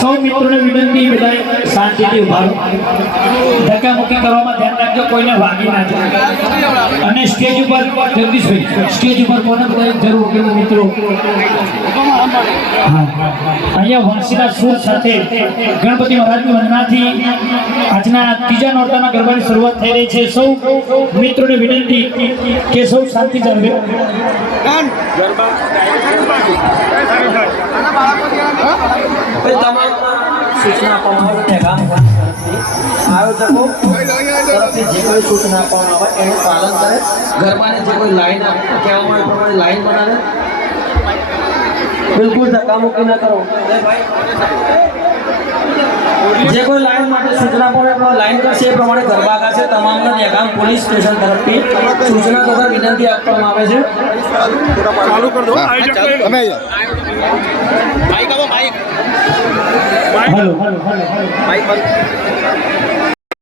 સૌ મિત્રોને વિનંતી બધા શાંતિથી ઉભા રહો. ધક્કામુક્કી કરવામાં ધ્યાન રાખજો, કોઈને વાગી ના જાય. અને સ્ટેજ ઉપર જગદીશભાઈ, સ્ટેજ ઉપર કોને બધાની જરૂર કે મિત્રો અહીંયા વંશીના સુર સાથે ગણપતિ મહારાજની વંદનાથી આજના ત્રીજા નોરતાના ગરબાની શરૂઆત થઈ રહી છે. સૌ મિત્રોને વિનંતી કે સૌ શાંતિ જાળવે. सूचना आयोजकों तरफ से जो कोई सूचना पालन करे गरबा ने जो कोई लाइन कहवा लाइन बनाने बिल्कुल धक्का मुक्की न करो. जे कोई लाइन माटे सूचना पर लाइन करशे ए प्रमाणे गरबा गाशे તમામને નેગામ પોલીસ સ્ટેશન તરફથી સૂચના તથા વિનંતી આપવામાં આવે છે. ચાલુ કર દો. તમે માઈક આવો mic. Hello hello hello mic બંધ.